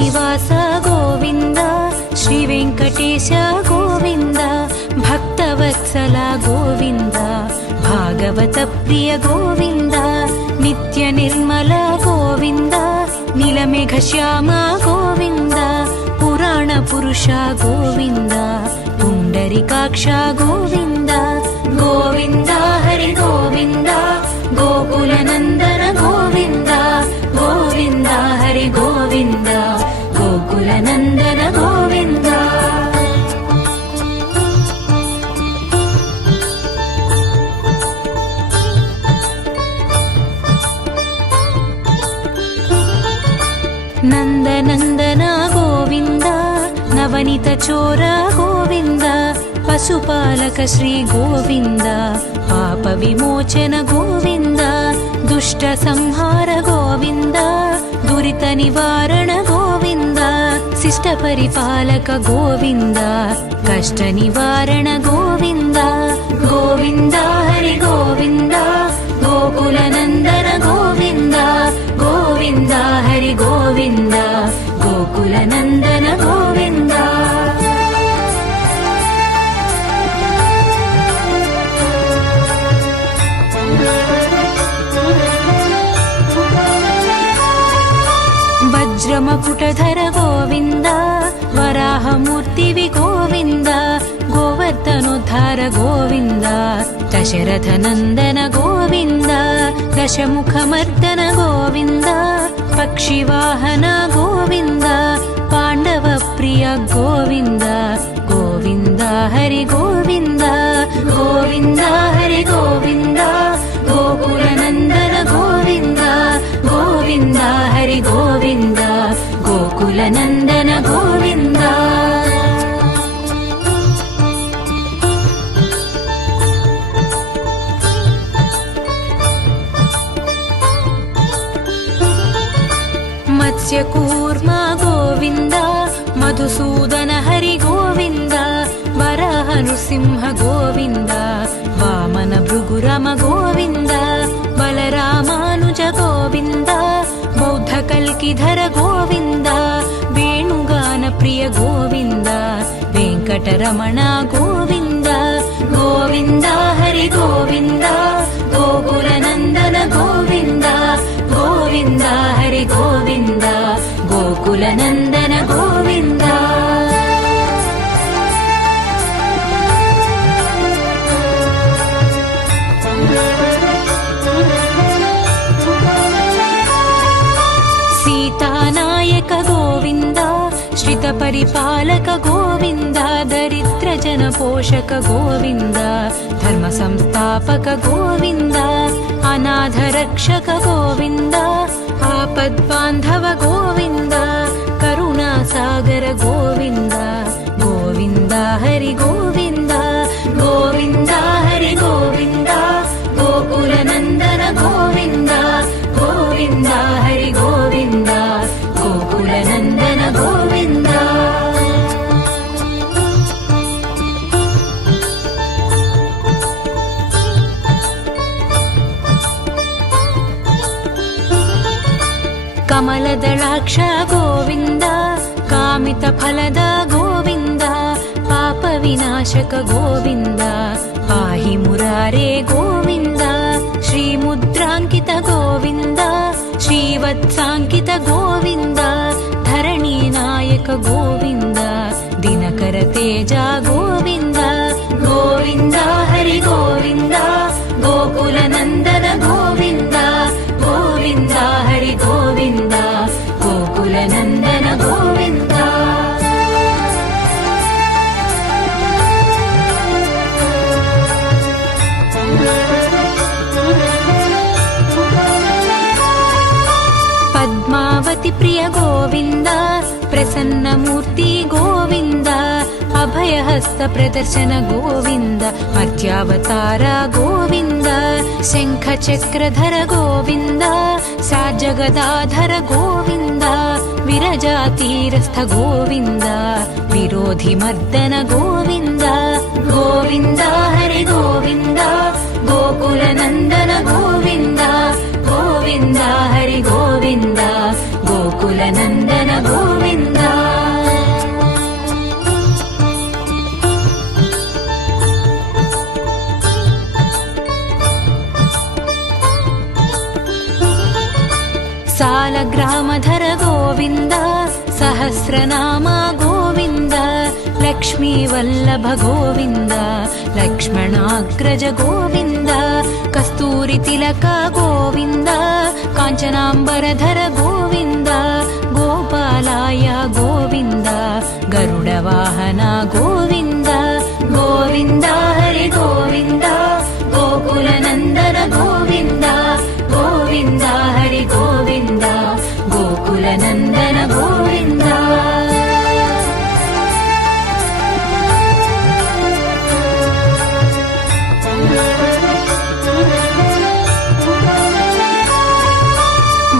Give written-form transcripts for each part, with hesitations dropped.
శ్రీనివాస గోవింద శ్రీ వెంకటేశ గోవింద భక్తవత్సల గోవింద భాగవత ప్రియ గోవింద నిత్య నిర్మల గోవింద నీలమేఘ శ్యామ గోవింద పురాణ పురుష గోవింద పుండరీకాక్ష గోవింద గోవింద హరి గోవింద గోకుల నందన గోవింద గోవింద హరి గోవింద గోకుల నందన గోవింద నందనందన గోవింద నవనిత చోర గోవింద పశుపాలక శ్రీ గోవింద పాప విమోచన గోవింద దుష్ట సంహార గోవింద దురిత నివారణ గోవింద శిష్ట పరిపాలక గోవింద కష్ట నివారణ గోవింద గోవింద హరి గోవింద గోకుల నందన గోవింద గోవింద హరి గోవింద గోకుల నందన గోవింద వజ్రమకుటధర గోవింద వరాహమూర్తివి గోవింద గోవర్ధనోద్ధార గోవింద దశరథ నందన గోవింద దశముఖమర్దన గోవింద పక్షివాహన గోవింద పాండవ ప్రియ గోవింద గోవింద హరి గోవింద గోవింద హరి గోవింద గోకుల నందన గోవింద గోవింద హరి గోవింద గోకుల నందన గోవింద మత్స్యకూర్మ గోవింద మధుసూదన హరి గోవింద వరాహ నృసింహ గోవింద వామన భృగురమ గోవింద బలరామానుజ గోవింద బౌద్ధ కల్కిధర గోవింద వేణుగాన ప్రియ గోవింద వెంకటరమణ గోవింద గోవింద హరి గోవింద గోకుల నందన గోవింద గోవింద హరి గోవింద గోకుల నందన గోవింద సీతానాయక గోవింద శ్రిత పరిపాలక గోవింద దరిద్ర జన పోషక గోవింద ధర్మ సంస్థాపక గోవింద అనాథ రక్షక గోవింద ఆపద్బాంధవ గోవింద కరుణా సాగర గోవింద గోవింద హరి గోవింద గోవింద హరి గోవింద గోకుల నందన గోవింద గోవింద హరి గోవింద గోకుల నందన గోవింద కమలదళాక్ష గోవింద కామిత ఫలద గోవింద పాప వినాశక గోవింద పాహి మురారే గోవింద శ్రీముద్రాంకిత గోవింద శ్రీవత్సాంకిత గోవింద ధరణీ నాయక గోవింద దినకర తేజ గోవింద గోవింద హరి గోవింద గోకుల నందన గోవింద గోవింద హరి గోవింద గోకుల నందన గోవింద పద్మావతి ప్రియ గోవింద ప్రసన్నమూర్తి గోవింద అభయహస్త ప్రదర్శన గోవింద మత్యావతార గోవింద శంఖ చక్రధర గోవింద సాజగదాధర గోవింద విరజాతీరస్థ గోవింద విరోధి మర్దన గోవింద గోవింద హరి గోవింద గోకుల నందన గోవింద గోవింద హరి గోవింద గోకుల गोकुलनन्दन गोविन्द सालग्रामधर गोविन्द सहस्रनाम गोविन्द लक्ष्मीवल्लभ गोविन्द लक्ष्मणाग्रज गोविन्द कस्तूरितिलक गोविन्द काञ्चनाम्बरधर गोविन्द गोपालाय गोविन्द गरुडवाहन गोविन्द गोविन्द हरि गोविन्द गोकुलनन्दन गोविन्द गोविन्द हरि गोविन्द गोकुलनन्दन गोविन्द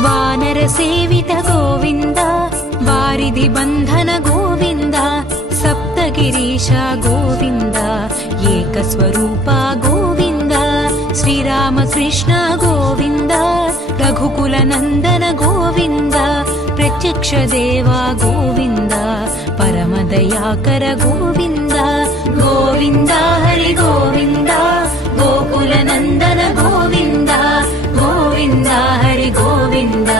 वानरसेवित गोविन्द वारिधिबन्धन गोविन्द सप्तगिरीश गोविन्द एकस्वरूप गोविन्द श्रीरामकृष्ण गोविन्द रघुकुलनन्दन गोविन्द प्रत्यक्ष देवा गोविन्द परमदयाकर गोविन्द गोविन्द हरि गोविन्द गोकुलनन्दन गोविन्द गोविन्द हरि गोविन्द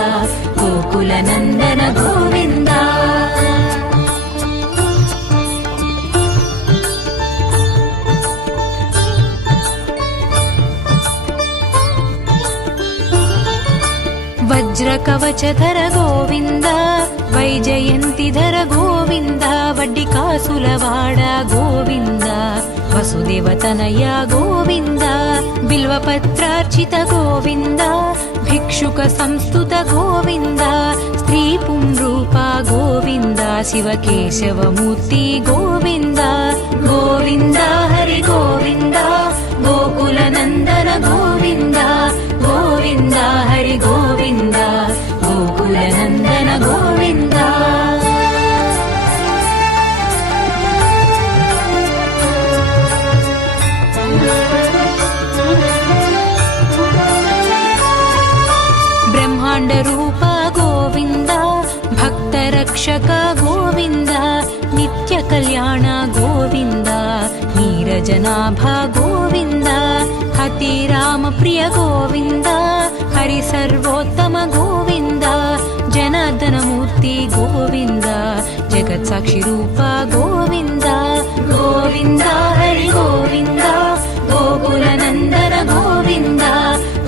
गोकुलनन्दन गोविन्द वज्रकवचधर गोविन्द वैजयन्तिधर गोविन्द वड्डिकासुलवाड गोविन्द वसुदेवतनय गोविन्द बिल्वपत्रार्चित गोविन्द भिक्षुक संस्तुत गोविन्द स्त्रीपुंरूप गोविन्द शिवकेशवमूर्ति गोविन्द गोविन्द हरि गोविन्द गोकुलनन्दन गोविन्द गोविन्द हरि गोविन्द गोकुलनन्दन गोविन्द ब्रह्माण्डरूप गोविन्द भक्तरक्षक गोविन्द नित्यकल्याण गोविन्द नीरजनाभ गोविन्द हतिरामप्रिय गोविन्द हरिसर्वोत्तम गोविन्द जनार्दनमूर्ति गोविन्द जगत्साक्षिरूप गोविन्द गोविन्द हरि गोविन्द गोकुलनन्दन गोविन्द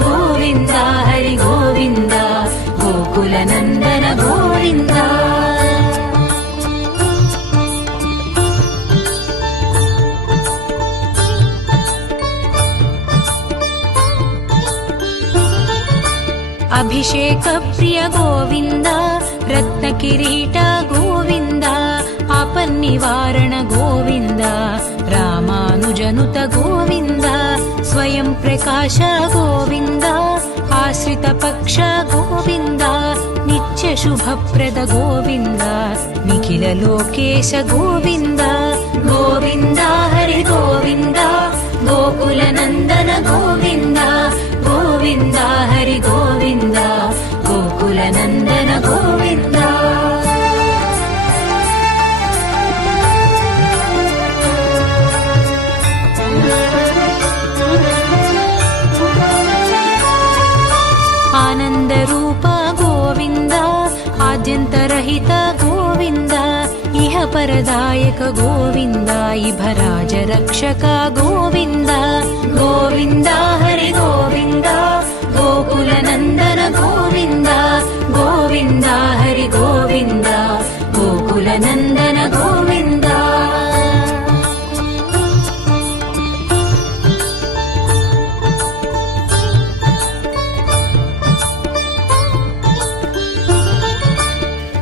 गोविन्द हरि गोविन्द गोकुलनन्दन गोविन्द अभिषेक प्रिय गोविन्द रत्नकिरीट गोविन्द आपन्निवारण गोविन्द रामानुजनुत गोविन्द स्वयं प्रकाश गोविन्द आश्रित पक्ष गोविन्द नित्य शुभप्रद गोविन्द निखिल लोकेश गोविन्द गोविन्द हरि गोविन्द गोकुलनन्दन गोविन्द गोविन्द हरि गोविन्द गोकुलनन्दन गोविन्द आनन्दरूप गोविन्द आद्यन्तरहित गोविन्द इह परदायक गोविन्द इभराज रक्षक गोविन्द गोविन्द हरि गोविन्द गोकुलनन्दन गोविन्द गोविन्द हरि गोविन्द गोकुलनन्दन गोविन्द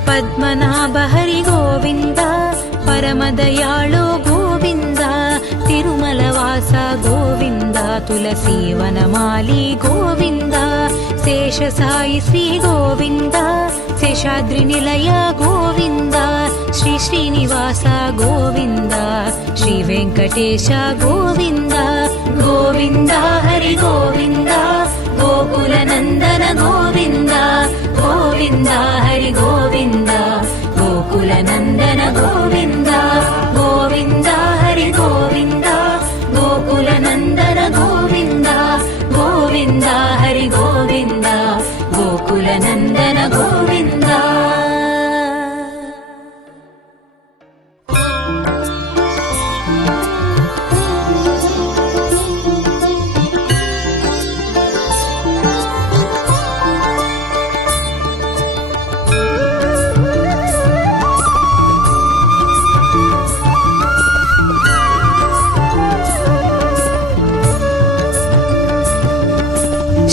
पद्मनाभ हरि गोविन्द परमदयाळु गोविन्द तिरुमलवास गोविन्द तुलसीवनमाली गोविन्द शेषसायि श्री गोविन्द शेषाद्रिनिलय गोविन्द श्री श्रीनिवास गोविन्द श्री वेङ्कटेश गोविन्द गोविन्द हरि गोविन्द गोकुलनन्दन गोविन्द गोविन्द हरि गोविन्द गोकुलनन्दन गोविन्द गोविन्द हरि गोविन्द गोकुलनन्दन गोविन्द गोविन्द हरि गोविन्द गोकुलनन्दन गोविन्द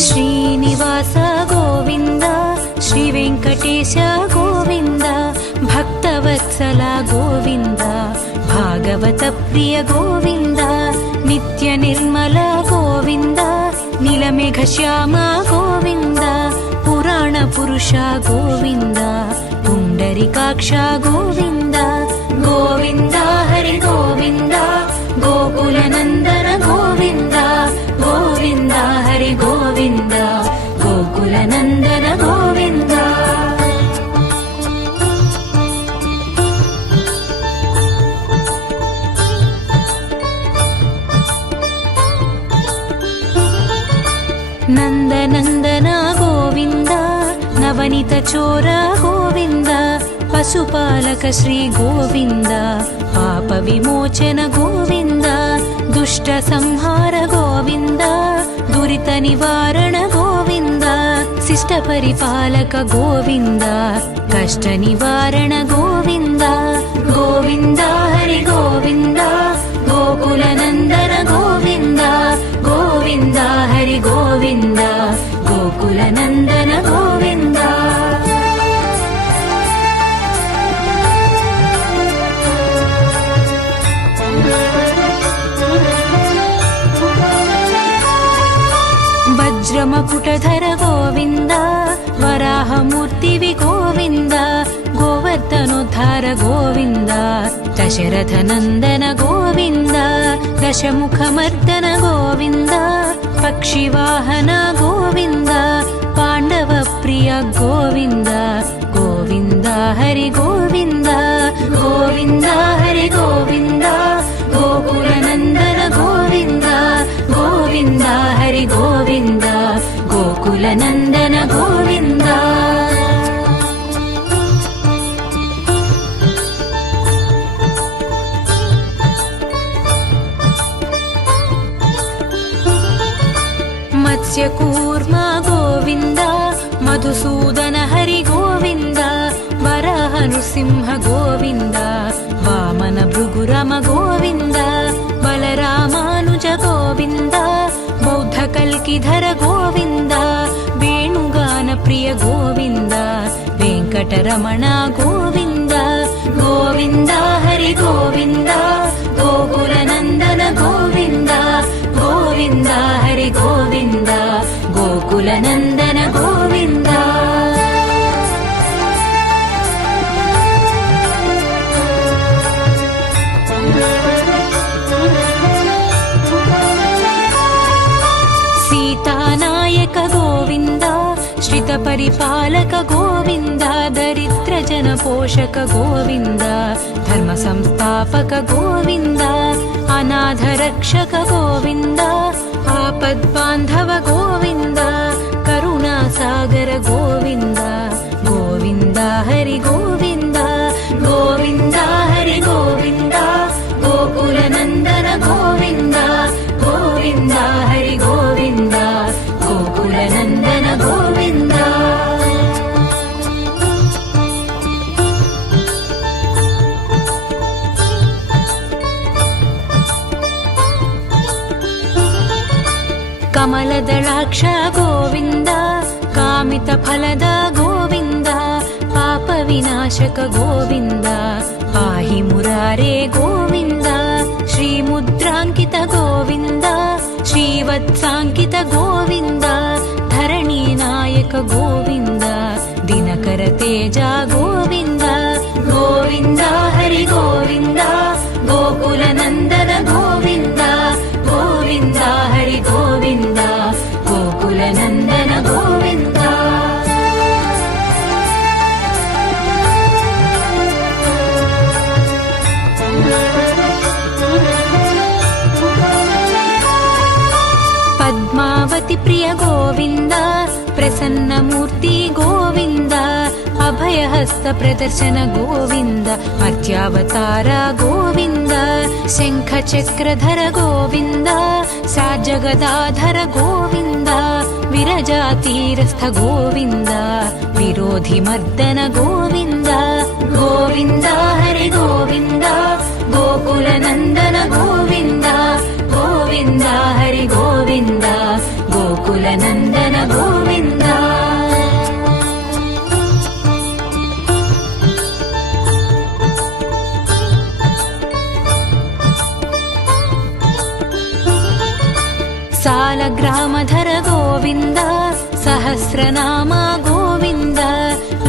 श्रीनिवास गोविन्द श्रीवेङ्कटेश गोविन्द भक्तवत्सल गोविन्द भागवतप्रिय गोविन्द नित्यनिर्मल गोविन्द नीलमेघश्याम गोविन्द पुराणपुरुष गोविन्द पुण्डरीकाक्ष गोविन्द गोविन्द हरि गोविन्द गोकुलनन्दन गोविन्द गोविन्द हरि गोविन्द गोकुलनन्दन गोविन्द नन्दनन्दन गोविन्द नवनीत चोर गोविन्द पशुपालक श्री गोविन्द पाप विमोचन गोविन्द दुष्ट संहार गोविन्द दुरित निवारण गोविन्द शिष्ट परिपालक गोविन्द कष्ट निवारण गोविन्द गोविन्द हरि गोविन्द गोकुलनन्दन गोविन्द गोविन्द हरि गोविन्द गोकुलनन्दन गोविन्द वज्रमकुटधर गोविन्द वराहमूर्तिवि गोविन्द गोवर्धनोद्धार गोविन्द दशरथनन्दन गोविन्द दशमुखमर्दन गोविन्द पक्षिवाहन गोविन्द पाण्डवप्रिय गोविन्द गोविन्द हरि गोविन्द गोविन्द हरि गोविन्द गोकुलनन्दन गोविन्द गोविन्द हरि गोविन्द गोकुलनन्दन गोविन्द मत्स्यकूर्म गोविन्द मधुसूदन हरि गोविन्द वराह नृसिंह गोविन्द वामन भृगुरम गोविन्द बलरामानुज गोविन्द बौद्ध कल्किधर गोविन्द वेणुगान प्रिय गोविन्द वेङ्कटरमण गोविन्द गोविन्द हरि गोविन्द गोकुलनन्दन गोविन्द गोविन्द हरि गोविन्द गोकुलनन्दन गोविन्द सीतानायक गोविन्द श्रितपरिपालक गोविन्द दरिद्रजन पोषक गोविन्द धर्म संस्थापक गोविन्द अनाथरक्षक गोविन्द आपद्बान्धव गोविन्द करुणासागर गोविन्द गोविन्द हरि गोविन्द गोविन्द हरि गोविन्द गोकुलनन्दन गोविन्द गोविन्द हरि गोविन्द गोकुलनन्दन गोविन्द कमलदलाक्ष गोविन्द कामितफलद गोविन्द पापविनाशक गोविन्द पाहि मुरारे गोविन्द श्रीमुद्राङ्कित गोविन्द श्रीवत्साङ्कित गोविन्द धरणीनायक गोविन्द दिनकर तेज गोविन्द गोविन्द हरि गोविन्द गोकुलनन्दन गोविन्द गोविन्द हरि गोविन्द गोकुलनन्दन प्रिय गोविन्द प्रसन्नमूर्ति गोविन्द अभयहस्त प्रदर्शन गोविन्द मर्त्यावतार गोविन्द शङ्खचक्रधर गोविन्द साजगदाधर गोविन्द विरजातीरस्थ गोविन्द विरोधिमर्दन गोविन्द गोविन्द हरि गोविन्द गोकुलनन्दन गोविन्द गोविन्द हरि गोविन्द गोकुलनन्दन गोविन्द सालग्रामधर गोविन्द सहस्रनाम गोविन्द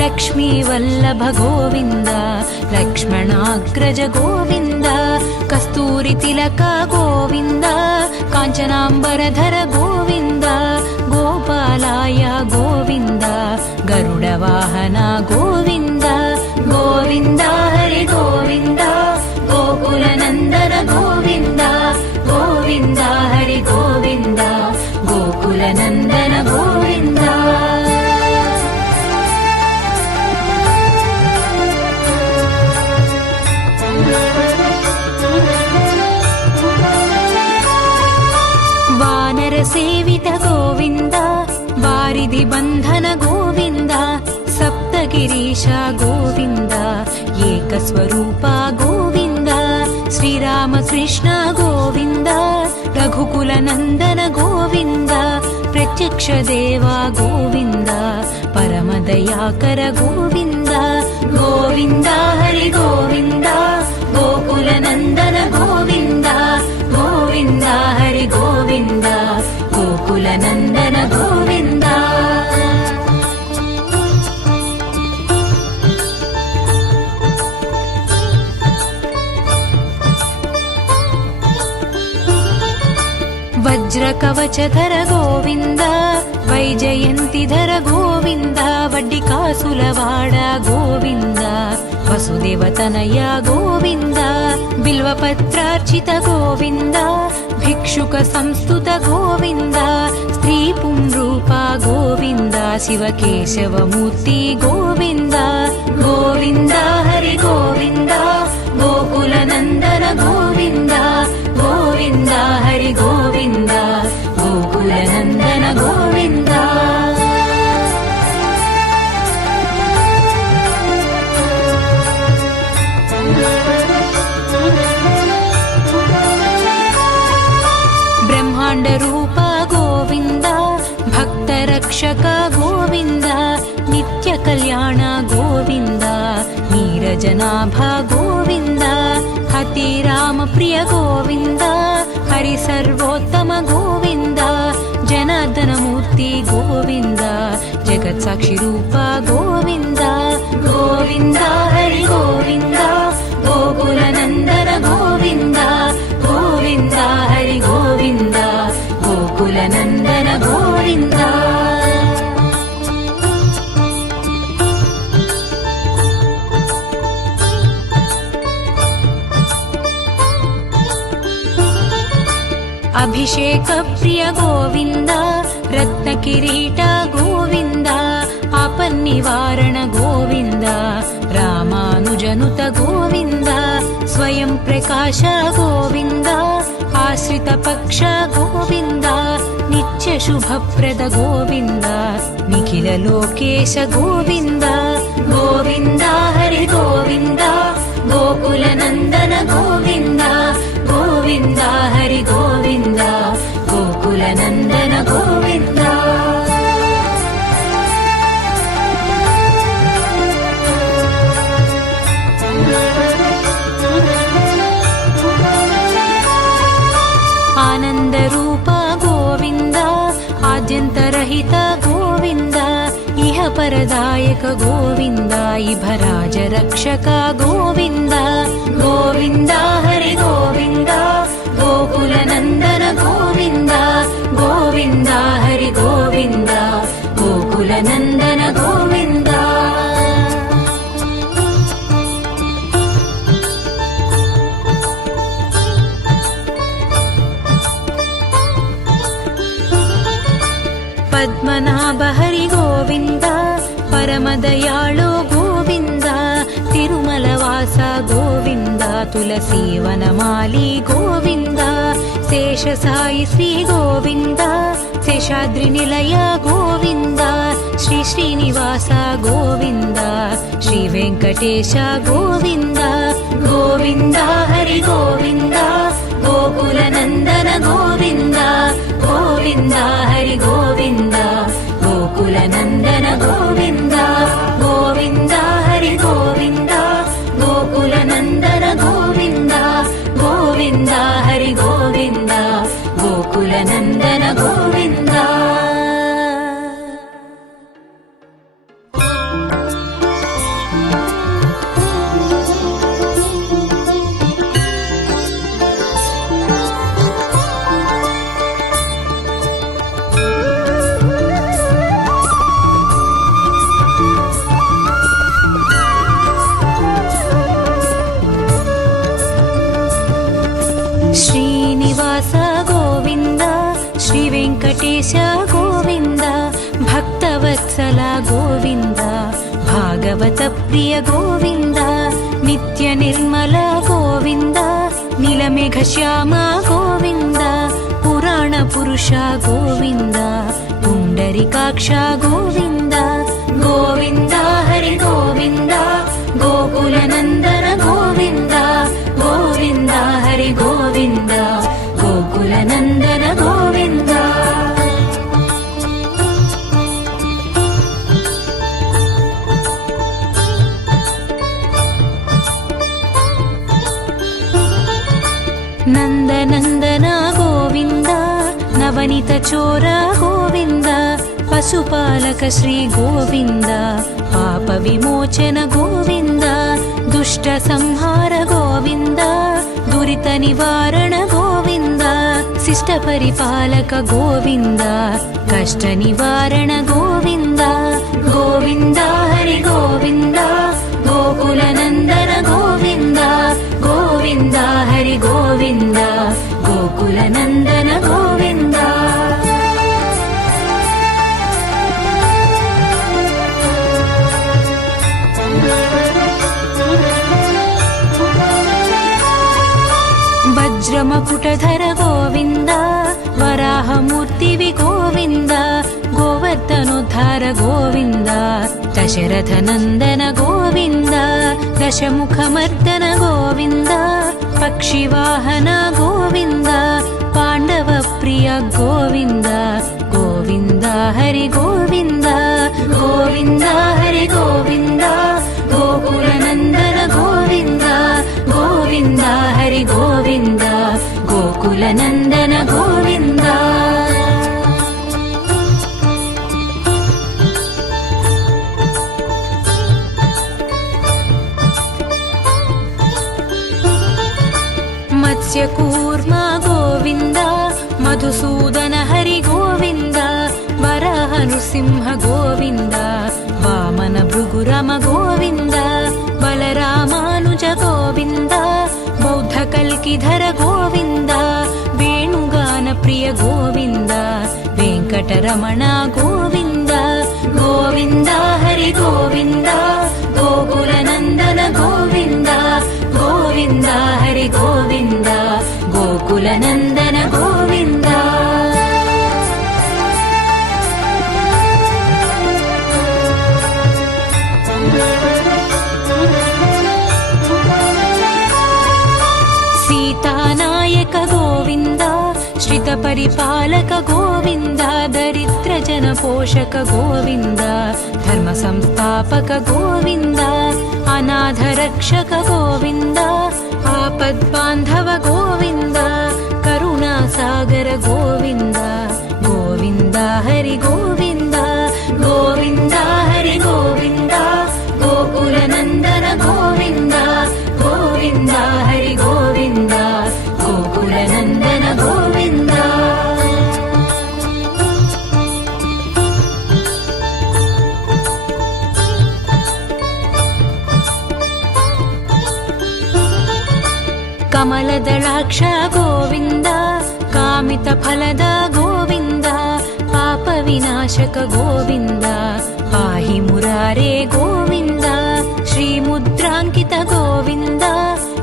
लक्ष्मीवल्लभ गोविन्द लक्ष्मणाग्रज गोविन्द कस्तूरितिलक गोविन्द काञ्चनाम्बरधर गोविन्द गोपालाय गोविन्द गरुडवाहन गोविन्द गोविन्द हरि गोविन्द गोकुलनन्दन गोविन्द गोविन्द हरि गोविन्द गोकुलनन्दन गोविन्द वानरसेवित गोविन्द वारिधिबन्धन गोविन्द सप्तगिरीश गोविन्द एकस्वरूप गोविन्द श्रीरामकृष्ण गोविन्द रघुकुलनन्दन गोविन्द प्रत्यक्ष देवा गोविन्द परमदयाकर गोविन्द गोविन्द हरि गोविन्द गोकुलनन्दन गोविन्द गोविन्द हरि गोविन्द गोकुलनन्दन गोविन्द वज्रकवचधर गोविन्द वैजयन्तिधर गोविन्द वड्डिकासुलवाड गोविन्द वसुदेवतनय गोविन्द बिल्वपत्रार्चित गोविन्द भिक्षुक संस्तुत गोविन्द स्त्रीपुंरूप गोविन्द शिवकेशवमूर्ति गोविन्द गोविन्द हरि गोविन्द गोकुलनन्दन गोविन्द गोविन्द हरि गोविन्द गोकुलनन्दन गोविन्द ब्रह्माण्डरूप गोविन्द भक्तरक्षक गोविन्द नित्यकल्याण गोविन्द नीरजनाभ गोविन्द हतिरामप्रिय गोविन्द हरिसर्वोत्तम गोविन्द जनार्दनमूर्ति गोविन्द जगत्साक्षिरूप गोविन्द गोविन्द हरि गोविन्द गोकुलनन्दन गोविन्द गोविन्द हरि गोविन्द गोकुलनन्दन गोविन्द अभिषेक प्रिय गोविन्द रत्नकिरीट गोविन्द आपन्निवारण गोविन्द रामानुजनुत गोविन्द स्वयं प्रकाश गोविन्द आश्रित पक्ष गोविन्द नित्य शुभप्रद गोविन्द निखिल लोकेश गोविन्द गोविन्द हरि गोविन्द गोकुलनन्दन गोविन्द गोविन्द हरि गोविन्द गोकुलनन्दन गोविन्द आनन्दरूप गोविन्द आद्यन्तरहित गोविन्द इह परदायक गोविन्द इभराज रक्षक गोविन्द गोविन्द हरि गोविन्द गोकुलनन्दन गोविन्द गोविन्द हरि गोविन्द गोकुलनन्दन गोविन्द पद्मनाभ हरि गोविन्द परमदयाळो गोविन्द तिरुमलवास गोविन्द तुलसीवनमाली गोविन्द शेषसायि श्री गोविन्द शेषाद्रिनिलय गोविन्द श्री श्रीनिवास गोविन्द श्री वेङ्कटेश गोविन्द गोविन्द हरि गोविन्द गोकुलनन्दन गोविन्द गोविन्द हरि गोविन्द गोकुलनन्दन गोविन्द गोविन्द हरि गोविन्द गोकुलनन्दन गोविन्द गोविन्द हरि गोविन्द गोकुलनन्दन गोविन्द। श्रीनिवास गोविन्द श्री वेङ्कटेश गोविन्द भक्तवत्सल गोविन्द भागवत प्रिय गोविन्द नित्य निर्मल गोविन्द नीलमेघश्याम गोविन्द पुराण पुरुष गोविन्द पुण्डरीकाक्ष गोविन्द गोविन्द हरि गोविन्द गोकुलनन्दन गोविन्द गोविन्द हरि गोविन्द गोकुलनन्दन गोविन्द। नन्दनन्दन गोविन्द नवनीत चोर गोविन्द पशुपालक श्री गोविन्द पाप विमोचन गोविन्द दुष्ट संहार गोविन्द दुरित निवारण गोविन्द शिष्ट परिपालक गोविन्द कष्ट निवारण गोविन्द गोविन्द हरि गोविन्द गोकुलनन्दन गोविन्द गोविन्द हरि गोविन्द गोकुलनन्दन गोविन्द। वज्रमकुटधर गोविन्द वराहमूर्तिवि गोविन्द गोवर्धनोद्धार गोविन्द दशरथनन्दन गोविन्द दशमुखमर्दन गोविन्द पक्षिवाहन गोविन्द पाण्डवप्रिय गोविन्द गोविन्द हरि गोविन्द गोविन्द हरि गोविन्द गोकुलनन्दन गोविन्द गोविन्द हरि गोविन्द गोकुलनन्दन गोविन्द। मत्स्यकूर्म गोविन्द मधुसूदन हरि गोविन्द वराह नृसिंह गोविन्द वामन भृगुरम गोविन्द बलरामानुज गोविन्द बौद्ध कल्किधर गोविन्द वेणुगान प्रिय गोविन्द वेङ्कटरमण गोविन्द गोविन्द हरि गोविन्द गोकुलनन्दन गोविन्द गोविन्द हरि गोविन्द गोकुलनन्दन गोविन्द। सीतानायक गोविन्द श्रित परिपालक गोविन्द दरिद्र जन पोषक गोविन्द धर्म संस्थापक गोविन्द अनाथ रक्षक गोविन्द आपद्बान्धव गोविन्द करुणा सागर गोविन्द गोविन्द हरि गोविन्द गोविन्द हरि गोविन्द गोकुलनन्दन गोविन्द गोविन्द हरि गोविन्द गोकुलनन्दन गोविन्द। कमलदलाक्ष गोविन्द कामितफलद गोविन्द पाप विनाशक गोविन्द पाहि मुरारे गोविन्द श्रीमुद्राङ्कित गोविन्द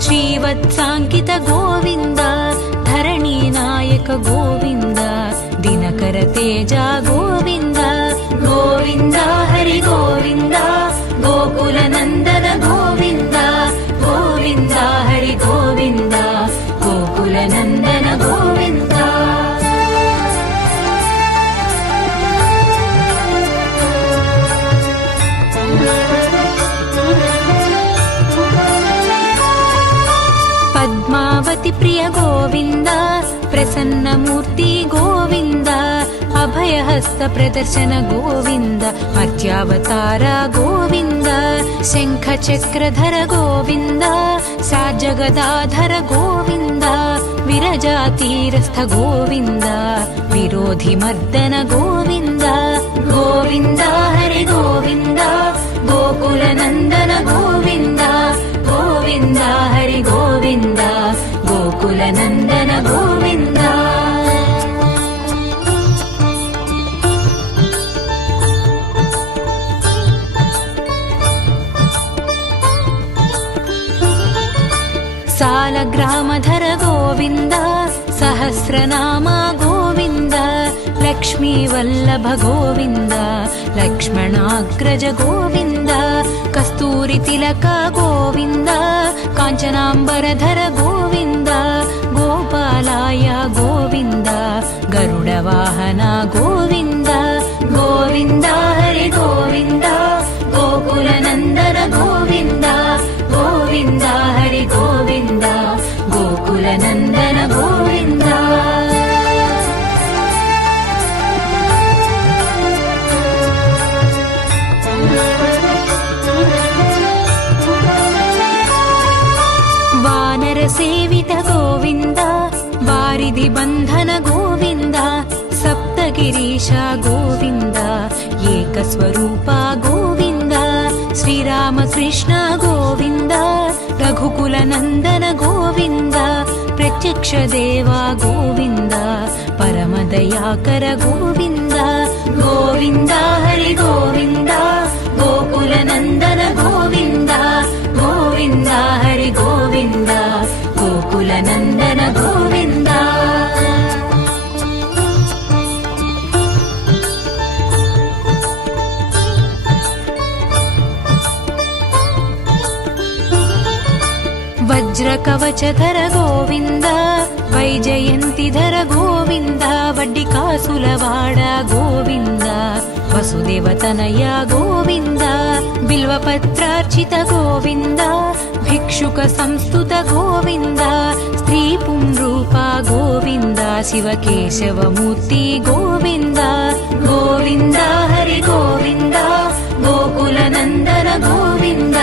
श्रीवत्साङ्कित गोविन्द धरणीनायक गोविन्द दिनकर तेजा गोविन्द गोविन्द हरि गोविन्द गोकुलनन्दन गोविन्द गोविन्द हरि गोविन्द गोकुलनन्दन गोविन्द पद्मावती प्रिय गोविन्द प्रसन्नमूर्ति गोविन्द अभयहस्त प्रदर्शन गोविन्द मत्स्यावतार गोविन्द शङ्खचक्रधर गोविन्द साजगदाधर गोविन्द विरजातीरस्थ गोविन्द विरोधिमर्दन गोविन्द गोविन्द हरि गोविन्द गोकुलनन्दन गोविन्द गोविन्द हरि गोविन्द गोकुलनन्दन गोविन्द सालग्रामधर गोविन्द सहस्रनामा गोविन्द लक्ष्मीवल्लभ गोविन्द लक्ष्मणाग्रज गोविन्द कस्तूरितिलक गोविन्द काञ्चनाम्बरधर गोविन्द गोपालाय गोविन्द गरुडवाहना गोविन्द गोविन्द हरि गोविन्द गोकुलनन्दन गोविन्द गोविन्द हरि गोविन्द गोकुलनन्दन गोविन्द सेवित गोविन्द वारिधि बन्धन गोविन्द सप्तगिरीश गोविन्द एकस्वरूप गोविन्द श्रीरामकृष्ण गोविन्द रघुकुलनन्दन गोविन्द प्रत्यक्ष देवा गोविन्द परमदयाकर गोविन्द गोविन्द हरि गोविन्द गोकुलनन्दन गोविन्द गोविन्द हरि गोविन्द गोकुलनन्दन गोविन्द वज्रकवचधर गोविन्द वैजयन्तिधर गोविन्द वड्डिकासुलवाड गोविन्द वसुदेवतनय गोविन्द बिल्वपत्रार्चित गोविन्द भिक्षुक संस्तुत गोविन्द स्त्रीपुंरूप गोविन्द शिवकेशवमूर्ति गोविन्द गोविन्द हरि गोविन्द गोकुलनन्दन गोविन्द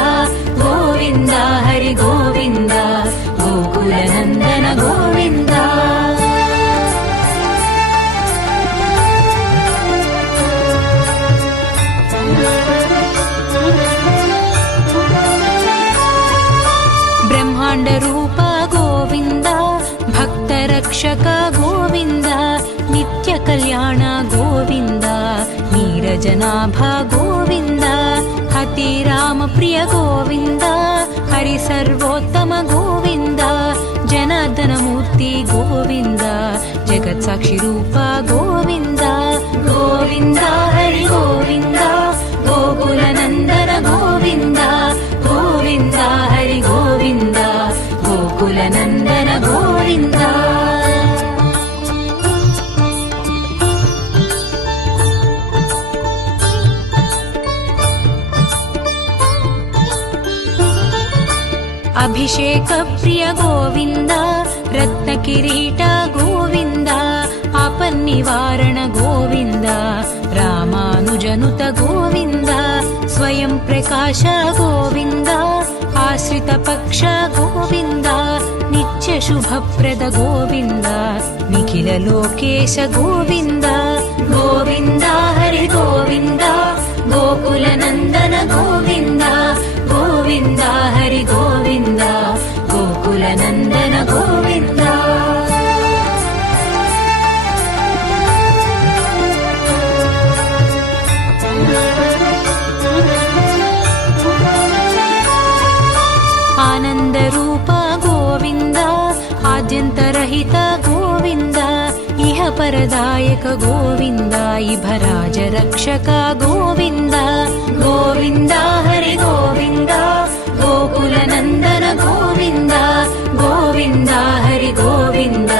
गोविन्द हरि गोविन्द गोकुलनन्दन गोविन्द ब्रह्माण्डरूप गोविन्द भक्तरक्षक गोविन्द नित्यकल्याण गोविन्द नीरजनाभ गोविन्द हतिरामप्रिय गोविन्द हरिसर्वोत्तम गोविन्द जनार्दनमूर्ति गोविन्द जगत्साक्षिरूप गोविन्द गोविन्द हरि गोविन्द गोकुलनन्दन गोविन्द गोविन्द हरि गोविन्द गोकुलनन्दन गोविन्द अभिषेक प्रिय गोविन्द रत्नकिरीट गोविन्द आपन्निवारण गोविन्द रामानुजनुत गोविन्द स्वयं प्रकाश गोविन्द आश्रित पक्ष गोविन्द नित्य शुभप्रद गोविन्द निखिल लोकेश गोविन्द गोविन्द हरि गोविन्द गोकुलनन्दन गोविन्द गोविन्द हरि गोविन्द गोकुलनन्दन गोविन्द आद्यन्तरहित गोविन्द इह परदायक गोविन्द इभराज रक्षक गोविन्द गोविन्द हरि गोविन्द गोकुलनन्दन गोविन्द गोविन्द हरि गोविन्द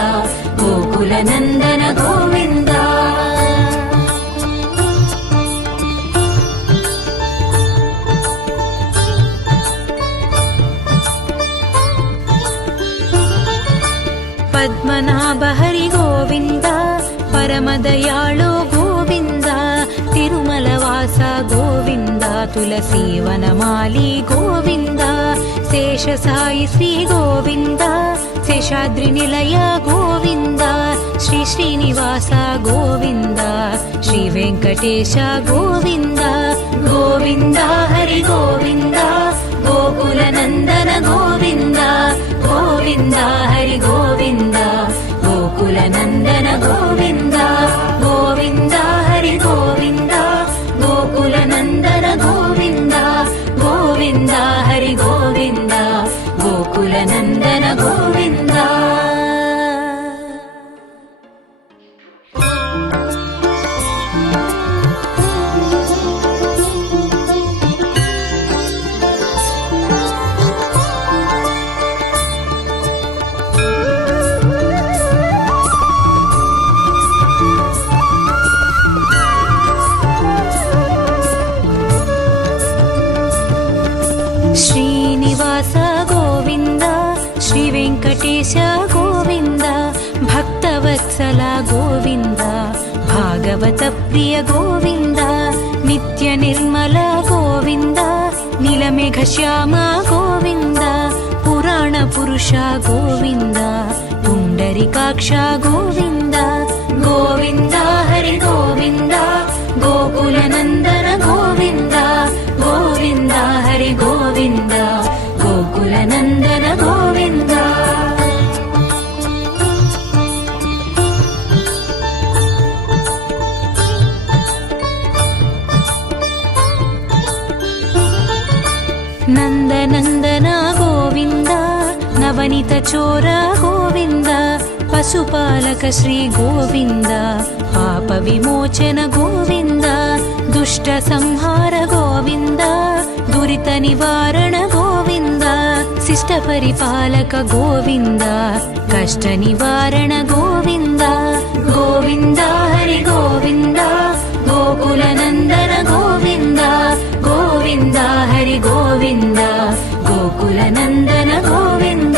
गोकुलनन्दन गोविन्द पद्मनाभ हरि गोविन्द परमदयाळु गोविन्द तिरुमलवास गोविन्द तुलसीवनमाली गोविन्द शेषसायि श्री गोविन्द शेषाद्रिनिलय गोविन्द श्री श्रीनिवास गोविन्द श्री वेङ्कटेश गोविन्द गोविन्द हरि गोविन्द गोकुलनन्दन गोविन्द गोविन्द हरि गोविन्द गोकुलनन्दन गोविन्द गोविन्द हरि गोविन्द गोकुलनन्दन गोविन्द गोविन्द हरि गोविन्द गोकुलनन्दन गोविन्द श्रीनिवास गोविन्द श्री वेङ्कटेश गोविन्द भक्तवत्सल गोविन्द भागवत प्रिय गोविन्द नित्य निर्मल गोविन्द नीलमेघश्याम गोविन्द पुराण पुरुष गोविन्द पुण्डरीकाक्ष गोविन्द गोविन्द हरि गोविन्द गोकुलनन्दन गोविन्द गोविन्द हरि गोविन्द गोकुलनन्दन गोविन्द नन्दनन्दन गोविन्द नवनीत चोर गोविन्द पशुपालक श्री गोविन्द पाप विमोचन गोविन्द दुष्ट संहार गोविन्द दुरित निवारण गोविन्द शिष्ट परिपालक गोविन्द कष्ट निवारण गोविन्द गोविन्द हरि गोविन्द गोकुलनन्दन गोविन्द गोविन्द हरि गोविन्द गोकुलनन्दन गोविन्द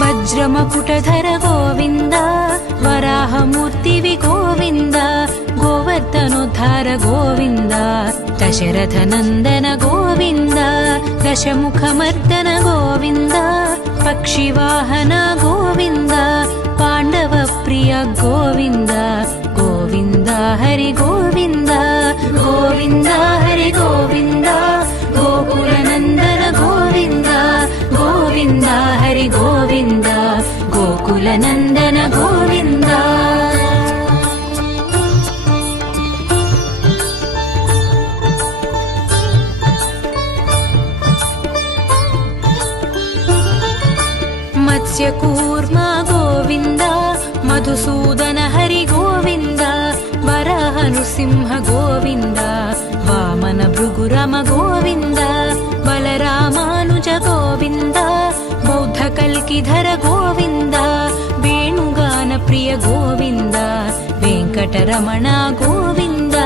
वज्रमकुटधर गोविन्द वराहमूर्तिवि गोविन्द गोवर्धनोद्धार गोविन्द दशरथनन्दन गोविन्द दशमुखमर्दन गोविन्द पक्षिवाहन गोविन्द पाण्डवप्रिय गोविन्द गोविन्द हरि गोविन्द गोविन्द हरि गोविन्द गोकुलनन्दन गोविन्द गोविन्द हरि गोविन्द गोकुलनन्दन गोविन्द मत्स्यकूर्म गोविन्द मधुसूदन हरि गोविन्द वराह नृसिंह गोविन्द वामन भृगुरम गोविन्द बलरामानुज गोविन्द बौद्ध कल्किधर गोविन्द वेणुगान प्रिय गोविन्द वेङ्कटरमण गोविन्द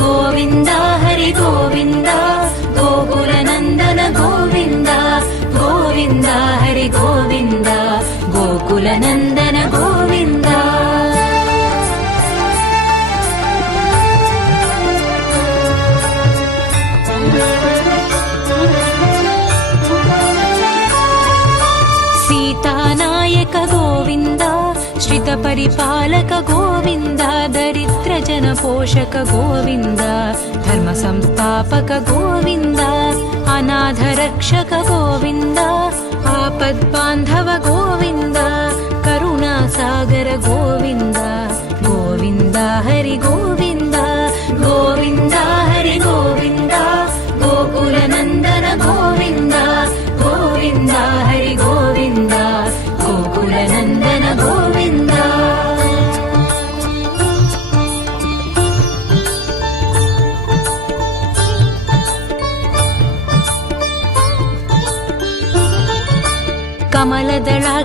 गोविन्द हरि गोविन्द गोकुलनन्दन गोविन्द गोविन्द हरि गोविन्द गोकुलनन्दन गोविन्द सीतानायक गोविन्द श्रितपरिपालक गोविन्द दरिद्रजन पोषक गोविन्द धर्म संस्थापक गोविन्द अनाथ रक्षक गोविन्द आपद्बान्धव गोविन्द करुणासागर गोविन्द गोविन्द हरि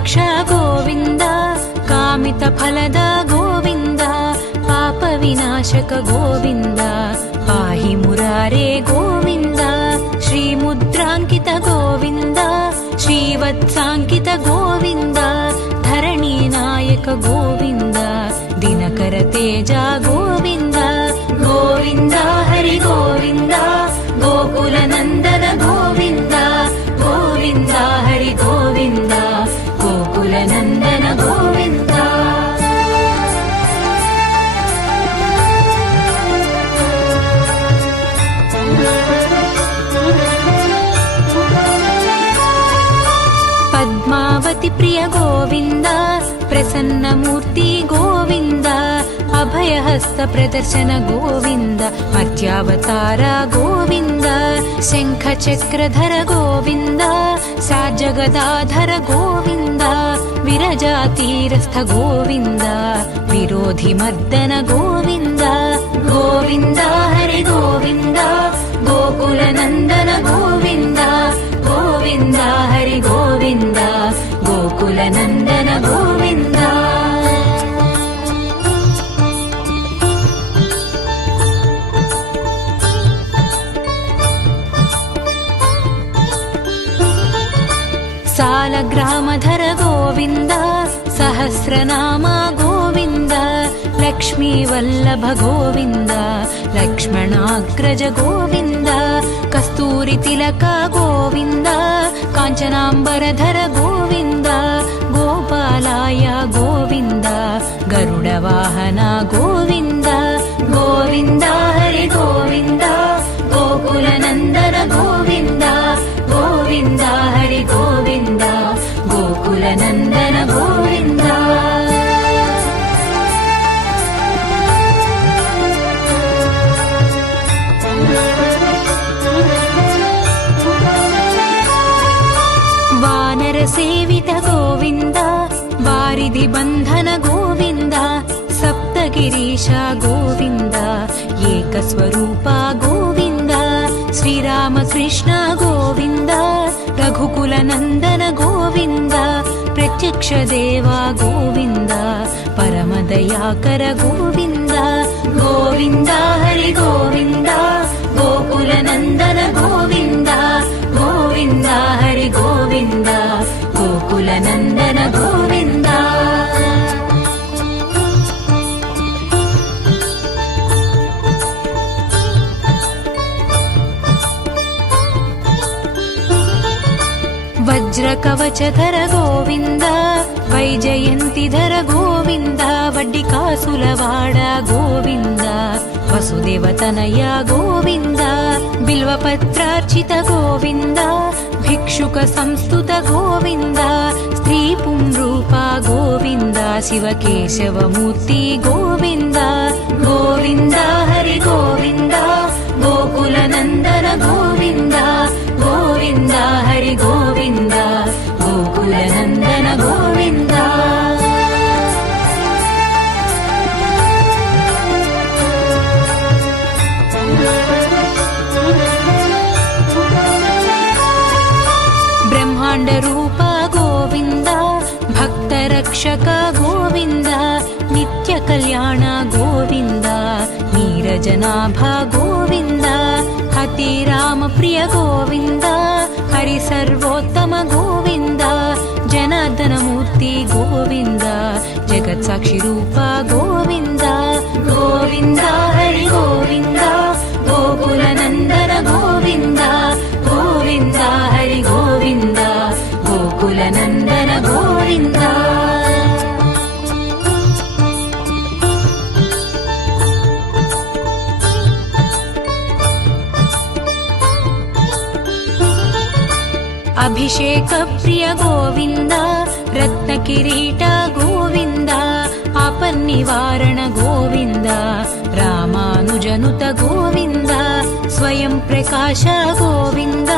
रक्ष गोविन्द कामितफलद गोविन्द पापविनाशक गोविन्द पाहि मुरारे गोविन्द श्रीमुद्राङ्कित गोविन्द श्रीवत्साङ्कित गोविन्द धरणीनायक गोविन्द दिनकर तेज गोविन्द गोविन्द हरि गोविन्द गोकुलनन्दन गोविन्द गोविन्द हरि गोविन्द गोकुलनन्दन गोविन्द पद्मावती प्रिय गोविन्द प्रसन्नमूर्ति गोविन्द अभयहस्त प्रदर्शन गोविन्द मर्त्यावतार गोविन्द शङ्खचक्रधर गोविन्द साजगदाधर गोविन्द विरजातीरस्थ गोविन्द विरोधिमर्दन गोविन्द गोविन्द हरि गोविन्द गोकुलनन्दन गोविन्द गोविन्द हरि गोविन्द गोकुलनन्दन गोविन्द सालग्रामधर गोविन्द सहस्रनाम गोविन्द लक्ष्मीवल्लभ गोविन्द लक्ष्मणाग्रज गोविन्द कस्तूरितिलक गोविन्द काञ्चनाम्बरधर गोविन्द गोपालाय गोविन्द गरुडवाहन गोविन्द गोविन्द हरि गोविन्द गोकुलनन्दन गोविन्द गोविन्द हरि गोविन्द गोकुलनन्दन गोविन्द वानरसेवित गोविन्द वारिधिबन्धन गोविन्द सप्तगिरीश गोविन्द एकस्वरूप गोविन्द श्रीरामकृष्ण गोविन्द रघुकुलनन्दन गोविन्द प्रत्यक्ष देवा गोविन्द परमदयाकर गोविन्द गोविन्द हरि गोविन्द गोकुलनन्दन गोविन्द गोविन्द हरि गोविन्द गोकुलनन्दन गोविन्द वज्रकवचधर गोविन्द वैजयन्तिधर गोविन्द वड्डिकासुलवाड गोविन्द वसुदेवतनय गोविन्द बिल्वपत्रार्चित गोविन्द भिक्षुक संस्तुत गोविन्द स्त्रीपुंरूप गोविन्द शिवकेशवमूर्ति गोविन्द गोविन्द हरि गोविन्द गोकुलनन्दन गोविन्द गोविन्द हरि गोविन्द गोकुलनन्दन गोविन्द ब्रह्माण्डरूप गोविन्द भक्तरक्षक गोविन्द नित्यकल्याण गोविन्द नीरजनाभ गोविन्द हतिरामप्रिय गोविन्द हरिसर्वोत्तम गोविन्द जनार्दनमूर्ति गोविन्द जगत्साक्षिरूप गोविन्द गोविन्द हरि गोविन्द गोकुलनन्दन गोविन्द गोविन्द हरि गोविन्द गोकुलनन्दन गोविन्द अभिषेक प्रिय गोविन्द रत्नकिरीट गोविन्द आपन्निवारण गोविन्द रामानुजनुत गोविन्द स्वयं प्रकाश गोविन्द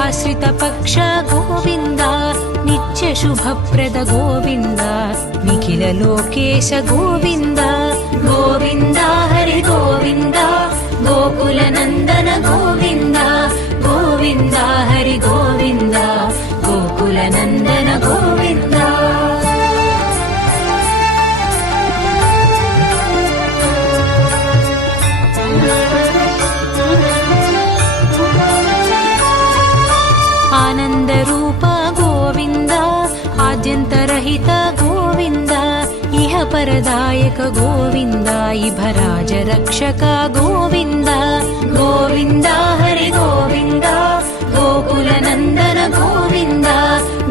आश्रित पक्ष गोविन्द नित्य शुभप्रद गोविन्द निखिल लोकेश गोविन्द गोविन्द हरि गोविन्द गोकुलनन्दन गोविन्द गोविन्द हरि गोविन्द गोकुलनन्दन गोविन्द इहपरदायक गोविन्द इभराज रक्षक गोविन्द गोविन्द हरि गोविन्द गोकुलनन्दन गोविन्द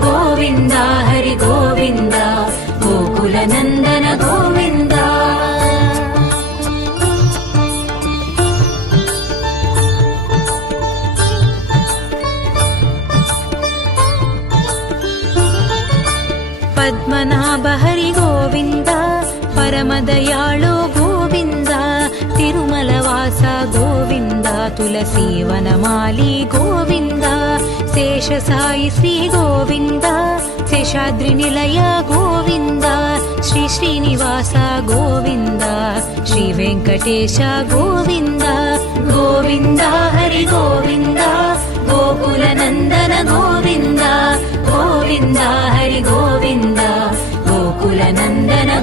गोविन्द हरि गोविन्द गोकुलनन्दन गोविन्द पद्मनाभ हरि गोविन्द परमदयाळु गोविन्द तिरुमलवास गोविन्द तुलसीवनमाली गोविन्द शेषसायि श्री गोविन्द शेषाद्रिनिलय गोविन्द श्री श्रीनिवास गोविन्द श्री वेङ्कटेश गोविन्द गोविन्द हरि गोविन्द गोकुलनन्दन गोविन्द गोविन्द हरि गोविन्द गोकुलनन्दन